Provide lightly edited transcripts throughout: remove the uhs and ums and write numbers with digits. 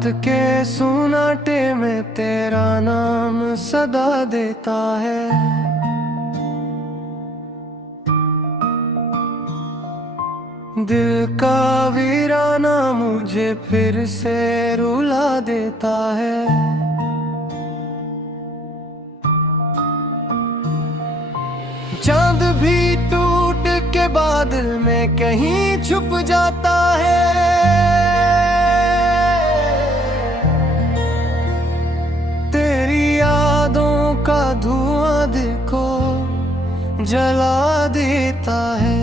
रात के सुनाटे में तेरा नाम सदा देता है। दिल का वीराना मुझे फिर से रुला देता है। चांद भी टूट के बादल में कहीं छुप जाता है। तेरी यादों का धुआं दिल को जला देता है।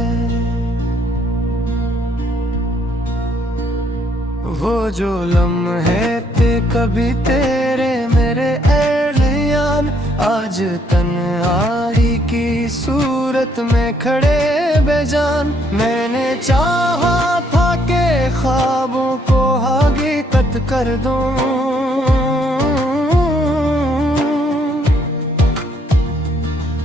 वो जो लम्हे थे कभी तेरे मेरे एलियान, आज तन्हाई की सूरत में खड़े बेजान। मैंने चाहा था कि ख्वाबों को हकीकत कर दूं,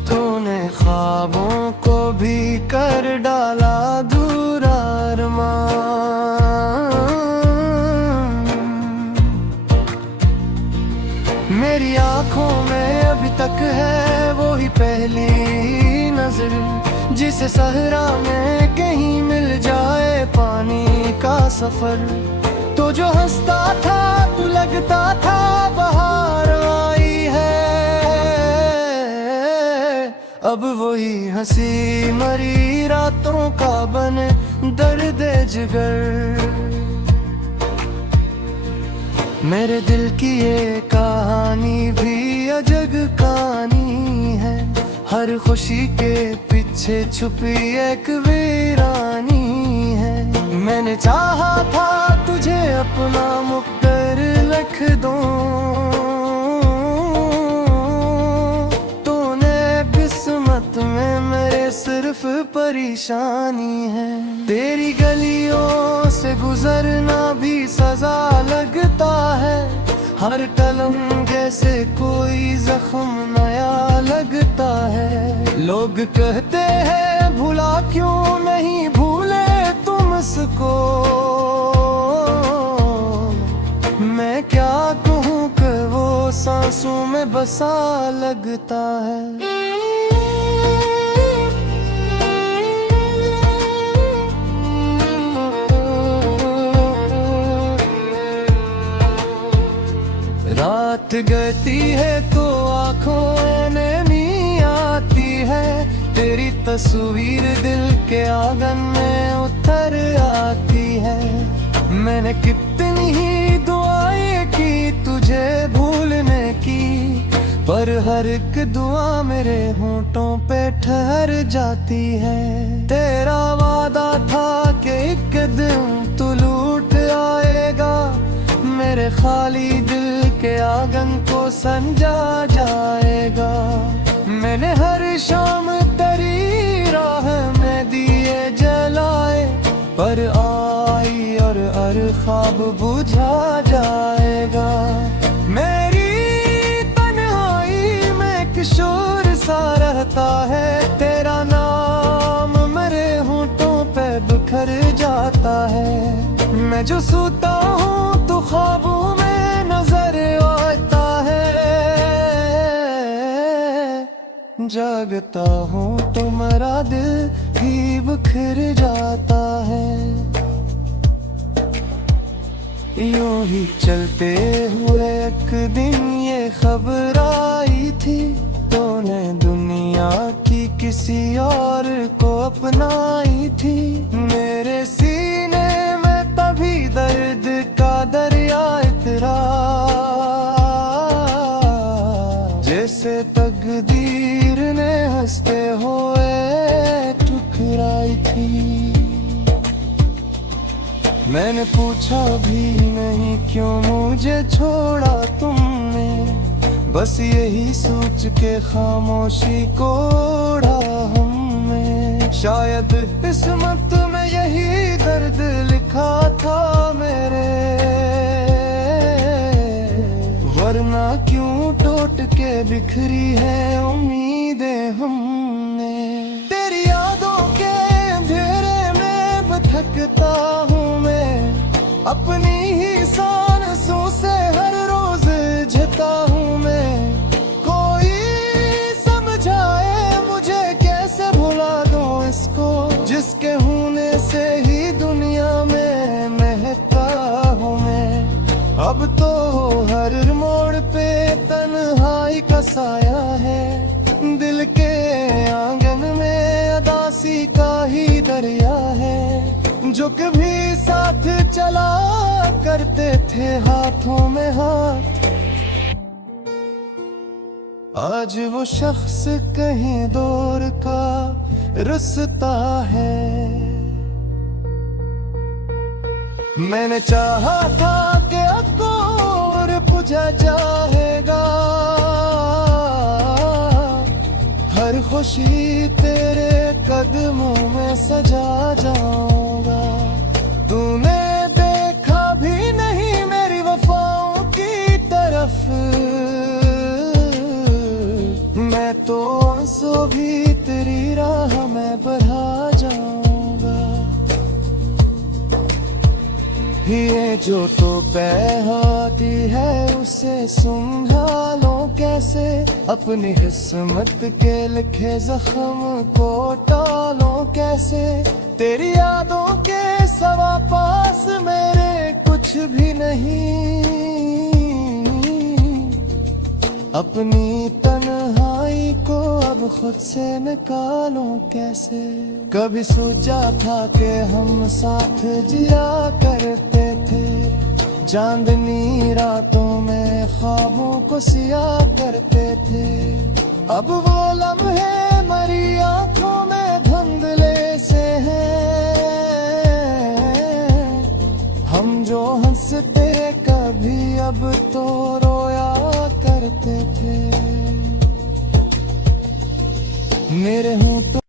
तूने ख्वाबों को भी कर डाला दूर अरमान। मेरी आँखों में अभी तक है वो ही पहली नजर, जिसे सहरा में कहीं मिल जाए पानी का सफर। तो जो हंसता था तू लगता था बाहर आई है, अब वही हंसी मरी रातों का बने दर्द जिगर। मेरे दिल की ये कहानी भी अजब कहानी है, हर खुशी के पीछे छुपी एक वीरानी है। मैंने चाहा था तुझे अपना मुक़द्दर लिख दूं, तूने किस्मत में मेरे सिर्फ परेशानी है। तेरी गलियों से गुजरना भी सजा लगता है, हर कलम जैसे कोई जख्म नया लगता है। लोग कहते हैं भूला क्यों नहीं भूले तुम इसको, मैं क्या कहूँ कि वो सांसों में बसा लगता है। रात गती है तो आँखों में नींद आती है, तेरी तस्वीर दिल के आंगन में उतर आती है। मैंने कितनी ही दुआएं की तुझे भूलने की, पर हर एक दुआ मेरे होंठों पे ठहर जाती है। तेरा वादा था कि एक दिन तू लौट आएगा, मेरे खाली दिल के आंगन को संजा जाएगा। मैंने हर शाम तेरी राह में दिए जलाए, पर आई और हर ख्वाब बुझा जाएगा। मेरी तन्हाई में किशोर सा रहता है, तेरा नाम मेरे होंठों पे बिखर जाता है। मैं जो सोता हूँ तो ख्वाबों में नजर आता है, जागता हूँ तो मेरा दिल ही बिखर जाता है। यूं ही चलते हुए एक दिन ये खबर आई थी, तूने दुनिया की किसी और को अपनाई थी। मेरे सीने में तभी दर्द का दरिया इतरा, जैसे तकदीर ने हंसते हुए ठुकराई थी। मैंने पूछा भी नहीं क्यों मुझे छोड़ा तुमने, बस यही सोच के खामोशी को ओढ़ा हमने। शायद किस्मत में यही दर्द लिखा था मेरे, वरना क्यों टूट के बिखरी है उम्मीदें हमने। तेरी यादों के अंधेरे में भटकता हूँ मैं, अपनी ही सांसों तन्हाई का साया है, दिल के आंगन में अदासी का ही दरिया है। जो कभी साथ चला करते थे हाथों में हाथ, आज वो शख्स कहीं दूर का रुसता है। मैंने चाहा था कि अब और बुझा जाएगा, हर खुशी तेरे कदमों में सजा जाऊंगा। तूने देखा भी नहीं मेरी वफाओं की तरफ, मैं तो आंसू भी तेरी राह में बढ़ा जाऊंगा। ये जो तो बहती है उसे संभालो कैसे, अपनी किस्मत के लिखे जख्म को टालो कैसे। तेरी यादों के सवा पास मेरे कुछ भी नहीं, अपनी तन्हाई को अब खुद से निकालो कैसे। कभी सोचा था कि हम साथ जिया करते थे, चांदनी रातों में ख्वाबों को सिया करते थे। अब वो लम्हे मरी आंखों में धुंधले से हैं, हम जो हंसते कभी अब तो रोया करते थे। मेरे हूँ तो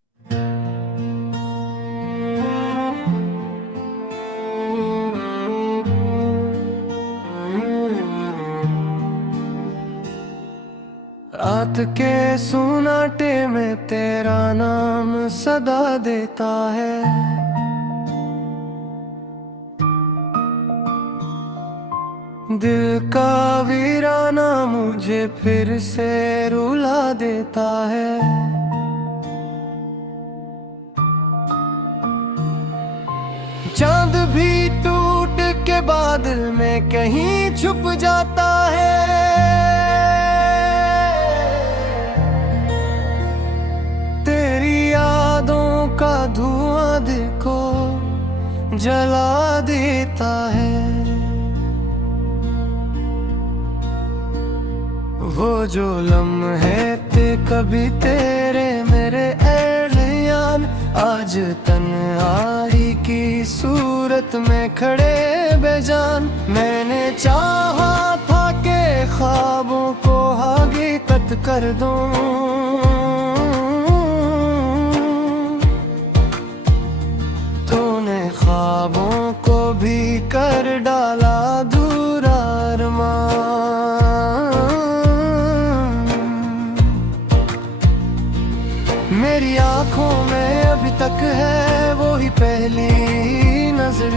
रात के सुनाटे में तेरा नाम सदा देता है, दिल का वीराना मुझे फिर से रुला देता है। चांद भी टूट के बादल में कहीं छुप जाता है, तेरी यादों का धुआं दिल को जला देता है। वो जो लम्हे थे कभी तेरे मेरे एलियान, आज तन्हाई की सूरत में खड़े बेजान। मैंने चाहा था कि ख्वाबों को हकीकत कर दूं, तूने ख्वाबों को भी कर डाला दूर अरमान। मेरी आंखों में अभी तक है वो ही पहली नजर,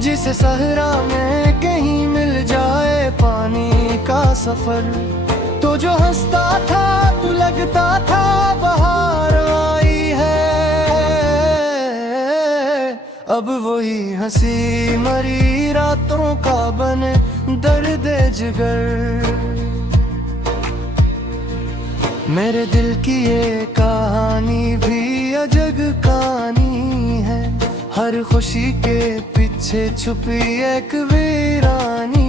जिसे सहरा में कहीं मिल जाए पानी का सफर। तो जो हंसता था तू लगता था बाहर आई है, अब वही हंसी मरी रातों का बने दर्द जिगर। मेरे दिल की ये कहानी भी अजब कहानी है, हर खुशी के पीछे छुपी एक वीरानी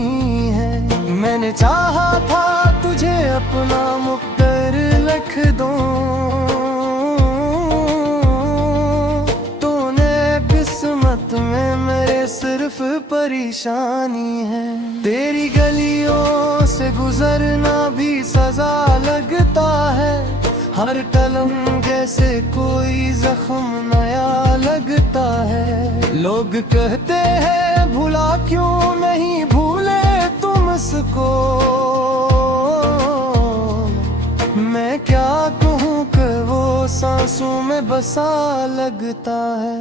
है। मैंने चाहा था तुझे अपना मुक्तर लिख दूं, तूने किस्मत में मेरे सिर्फ परेशानी है। तेरी गलियों से गुजरना भी सजा लगता है, हर कलम जैसे कोई जख्म नया लगता है। लोग कहते हैं भूला क्यों नहीं भूले तुम इसको, मैं क्या कहूँ कि वो सांसों में बसा लगता है।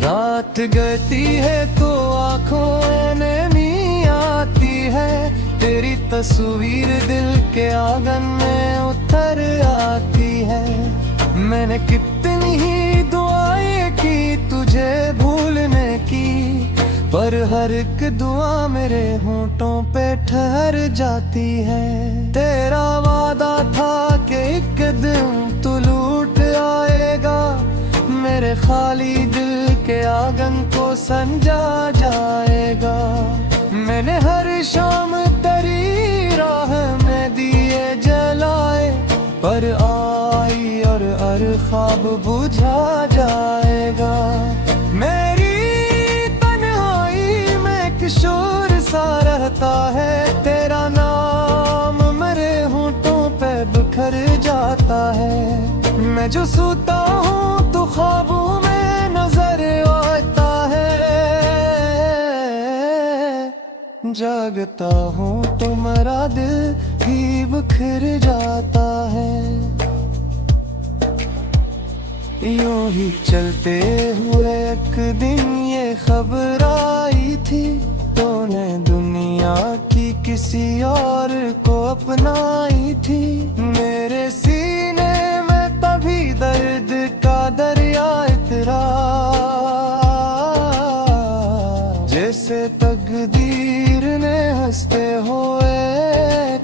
रात गती है तो आंखों में नी आती है, तेरी तस्वीर दिल के आंगन में उतर आती है। मैंने कितनी ही दुआएं की तुझे भूलने की, पर हर एक दुआ मेरे होंठों पे ठहर जाती है। तेरा वादा था कि एक दिन तू लूट आएगा, मेरे खाली दिल के आंगन को संजा जाएगा। मैंने हर शाम तेरी राह में दिए जलाए, पर आई और हर ख्वाब बुझा जाएगा। मेरी तन्हाई में किशोर सा रहता है, तेरा नाम मेरे होंठों पे बिखर जाता है। मैं जो सोता हूँ तो ख्वाबों में नजर आता है, जागता हूँ तो मेरा दिल ही बिखर जाता है। यूं ही चलते हुए एक दिन ये खबर आई थी, तूने दुनिया की किसी और को अपनाई थी। मेरे सीने में तभी दर्द का दरिया इतरा, जैसे तकदीर ने हंसते हुए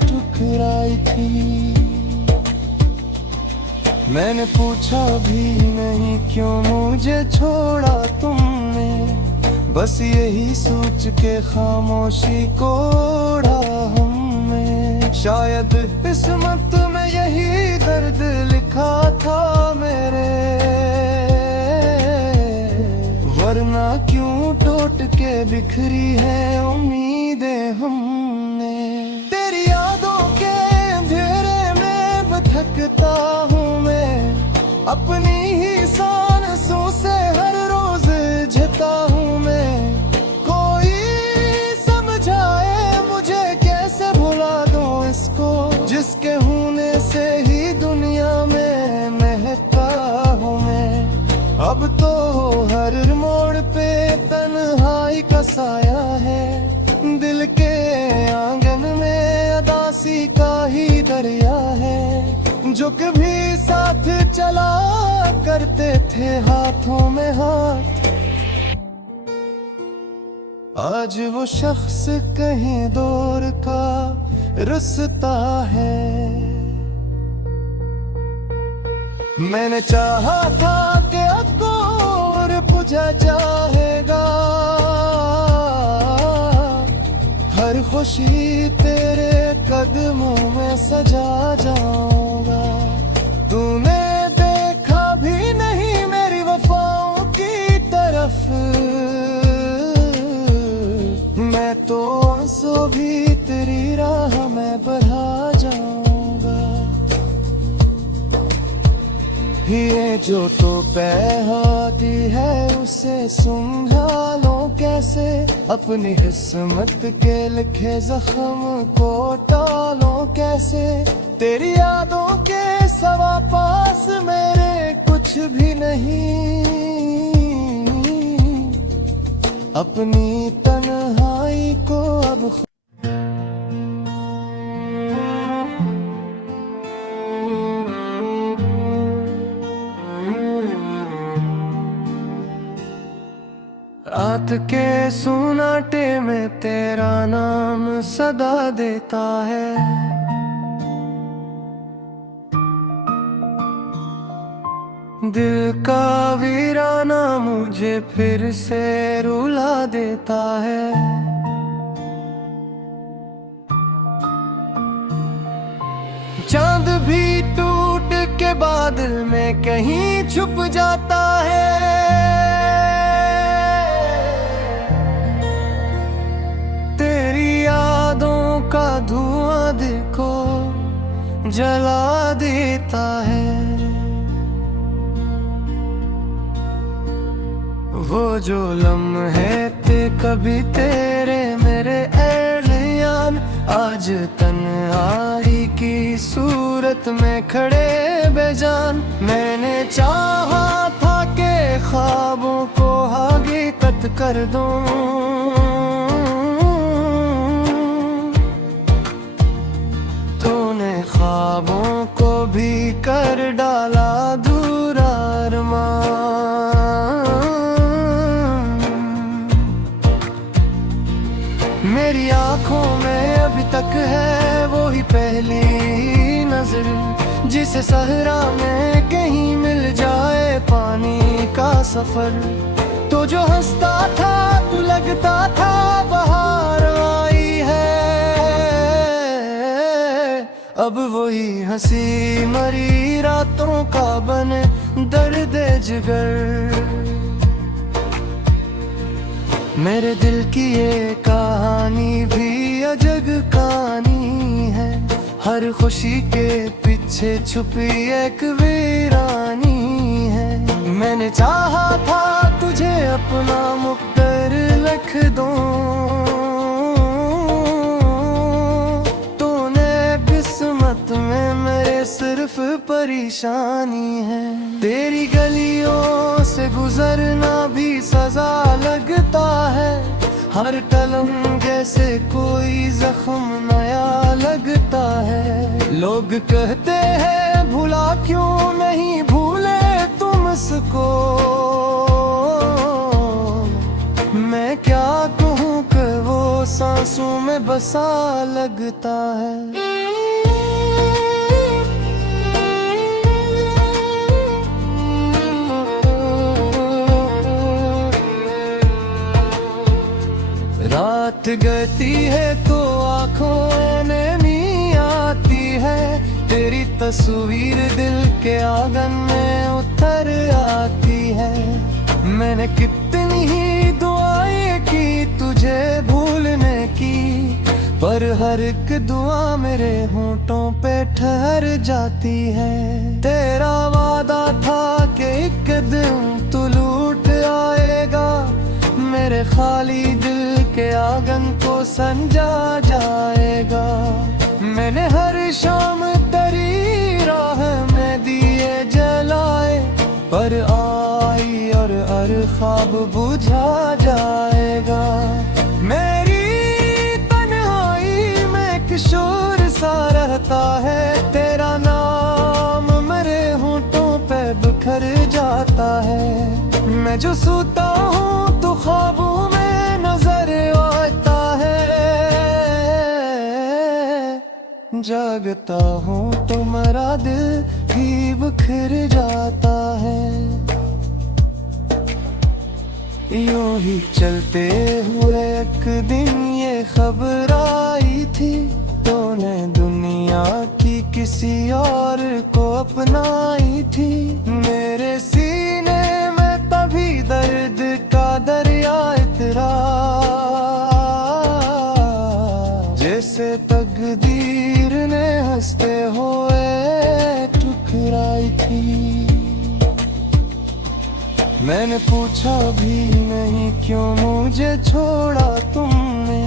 ठुकराई थी। मैंने पूछा भी नहीं क्यों मुझे छोड़ा तुमने, बस यही सोच के खामोशी को ओढ़ा हमने। शायद किस्मत में यही दर्द लिखा था मेरे, वरना क्यों टूट के बिखरी है उम्मीदें हमने। तेरी यादों के अंधेरे में भटकता हूँ मैं, अपनी ही सांसों से हर रोज झेलता हूँ मैं। कोई समझाए मुझे कैसे भुला दूँ इसको, जिसके होने से ही दुनिया में महकता हूँ मैं। अब तो हर मोड़ पे तन्हाई का साया है, दिल के आंगन में अदासी का ही दरिया है। जो कभी साथ चला करते थे हाथों में हाथ, आज वो शख्स कहीं दूर का रुसता है। मैंने चाहा था कि अब और बुझा जाएगा, हर खुशी तेरे कदमों में सजा जाऊंगा। तूने देखा भी नहीं मेरी वफाओं की तरफ, मैं तो आंसू भी तेरी राह में बहा जाऊंगा। ये जो तो बहती है उसे संभालो कैसे, अपनी किस्मत के लिखे जख्म को टालो कैसे। तेरी यादों के सवा पास मेरे कुछ भी नहीं, अपनी तन्हाई को अब रात के सुनाटे में तेरा नाम सदा देता है। दिल का वीराना मुझे फिर से रुला देता है। चांद भी टूट के बादल में कहीं छुप जाता है। तेरी यादों का धुआं देखो जला देता है। वो जो लम्हे थे कभी तेरे मेरे एलियान, आज तन्हाई की सूरत में खड़े बेजान। मैंने चाहा था कि ख्वाबों को हकीकत कर दूं, तूने ख्वाबों को भी कर डाला दूर अरमान। जिसे सहरा में कहीं मिल जाए पानी का सफर, तो जो हंसता था तू लगता था बाहर आई है। अब वही हंसी मरी रातों का बने दर्द जिगर। मेरे दिल की ये कहानी भी अजब कहानी है, हर खुशी के पीछे छुपी एक वीरानी है। मैंने चाहा था तुझे अपना मुख्तर लिख दूं, तूने किस्मत में मेरे सिर्फ परेशानी है। तेरी गलियों से गुजरना भी सजा लगता है, हर कलम जैसे कोई जख्म नया लगता है। लोग कहते हैं भूला क्यों नहीं भूले तुम इसको, मैं क्या कहूँ कि वो सांसों में बसा लगता है। रात गती है तो आंखों में नींद आती है, तेरी तस्वीर दिल के आंगन में उतर आती है। मैंने कितनी ही दुआएं की तुझे भूलने की, पर हर एक दुआ मेरे होंठों पे ठहर जाती है। तेरा वादा था कि एक दिन तू लौट आएगा, मेरे खाली दिल के आंगन को संजा जाएगा। मैंने हर शाम तेरी राह में दिए जलाए, पर आई और हर ख्वाब बुझा जाएगा। मेरी तन्हाई में किशोर सा रहता है, तेरा नाम मेरे होंठों पे बिखर जाता है। मैं जो सोता हूँ तो ख्वाबों में नजर आता है, जागता हूँ तो मेरा दिल ही बिखर जाता है। यूं ही चलते हुए एक दिन ये खबर आई थी, तूने दुनिया की किसी और को अपनाई थी। मेरे सीने में तभी दर्द का दरिया इतरा, जैसे तकदीर ने हंसते हुए ठुकराई थी। मैंने पूछा भी नहीं क्यों मुझे छोड़ा तुमने,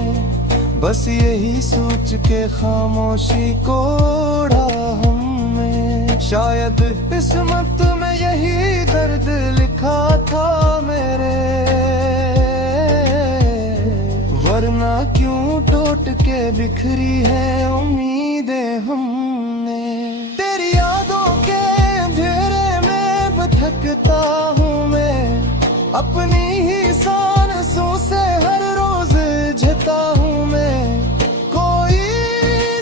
बस यही सोच के खामोशी को ओढ़ा हमने। शायद किस्मत में यही दर्द लिखा था मेरे, वरना क्यों टूट के बिखरी है उम्मीदें हमने। तेरी यादों के अंधेरे में भटकता हूँ मैं, अपनी ही सांसों से हर रोज झता हूँ मैं। कोई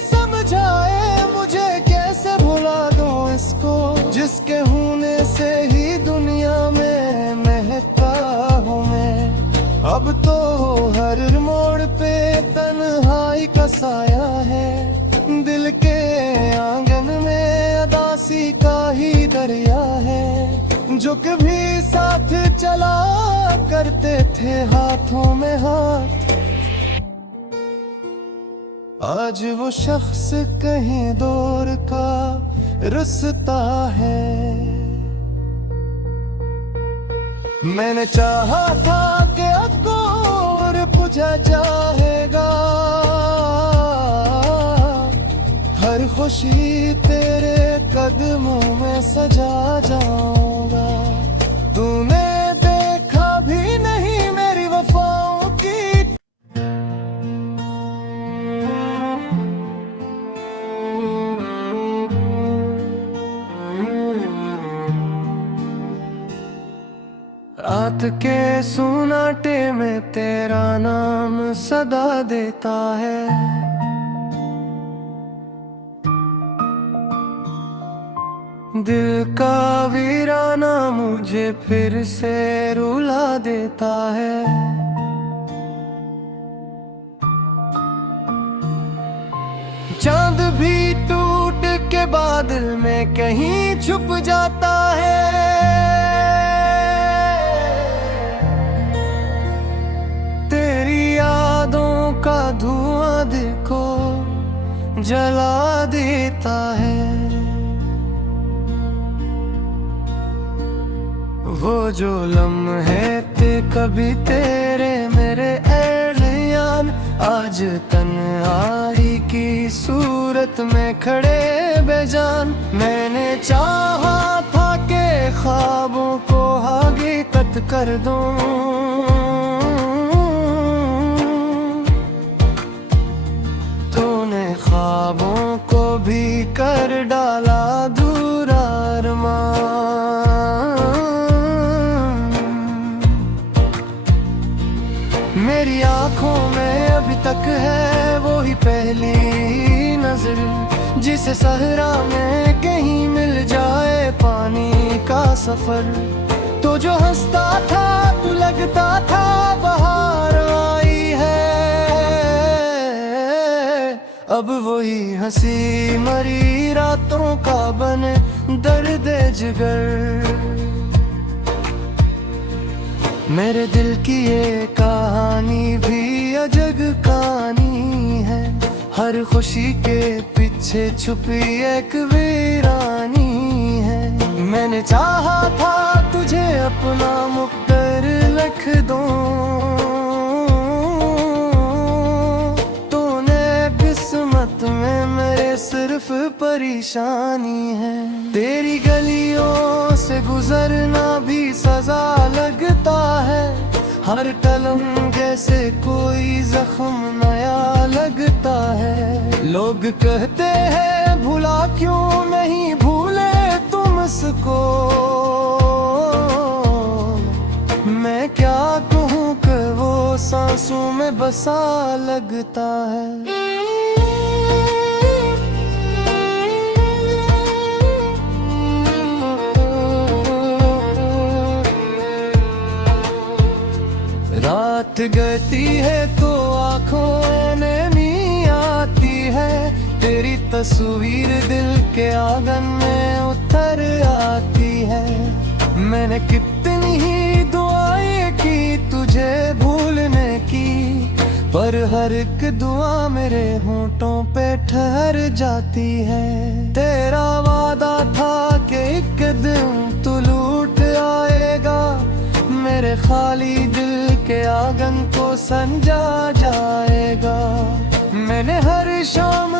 समझाए मुझे कैसे भुला दूँ इसको, जिसके होने से ही दुनिया में महकता हूँ मैं। अब तो हर मोड़ पे तन्हाई का साया है, दिल के आंगन में उदासी का ही दरिया है। जो कभी साथ चला करते थे हाथों में हाथ, आज वो शख्स कहीं दूर का रुसता है। मैंने चाहा था कि अब और बुझा जाएगा, हर खुशी तेरे कदमों में सजा जाऊंगा। तूने देखा भी नहीं मेरी वफाओं की, रात के सुनाटे में तेरा नाम सदा देता है। दिल का वीराना मुझे फिर से रुला देता है। चांद भी टूट के बादल में कहीं छुप जाता है। तेरी यादों का धुआं दिल को जला देता है। वो जो लम्हे थे कभी तेरे मेरे एलियान, आज तन्हाई की सूरत में खड़े बेजान। मैंने चाहा था कि ख्वाबों को हकीकत कर दूं, तूने ख्वाबों को भी कर डाला अधूरा अरमान। मेरी आंखों में अभी तक है वो ही पहली नजर, जिसे सहरा में कहीं मिल जाए पानी का सफर। तो जो हंसता था तू लगता था बाहर आई है, अब वही हंसी मरी रातों का बने दर्द जिगर। मेरे दिल की ये कहानी भी अजब कहानी है, हर खुशी के पीछे छुपी एक वीरानी है। मैंने चाहा था तुझे अपना मुख्तर लिख दूं, तूने किस्मत में मेरे सिर्फ परेशानी है। तेरी गलियों से गुजरना भी सजा लगता है, हर कलम जैसे कोई जख्म नया लगता है। लोग कहते हैं भूला क्यों नहीं भूले तुम इसको, मैं क्या कहूँ कि वो सांसों में बसा लगता है। रात गती है तो आंखों में नींद आती है, तेरी तस्वीर दिल के आंगन में उतर आती है। मैंने कितनी ही दुआएं की तुझे भूलने की, पर हर एक दुआ मेरे होंठों पे ठहर जाती है। तेरा वादा था कि एक दिन तू लौट आएगा, मेरे खाली दिल के आंगन को संजा जाएगा। मैंने हर शाम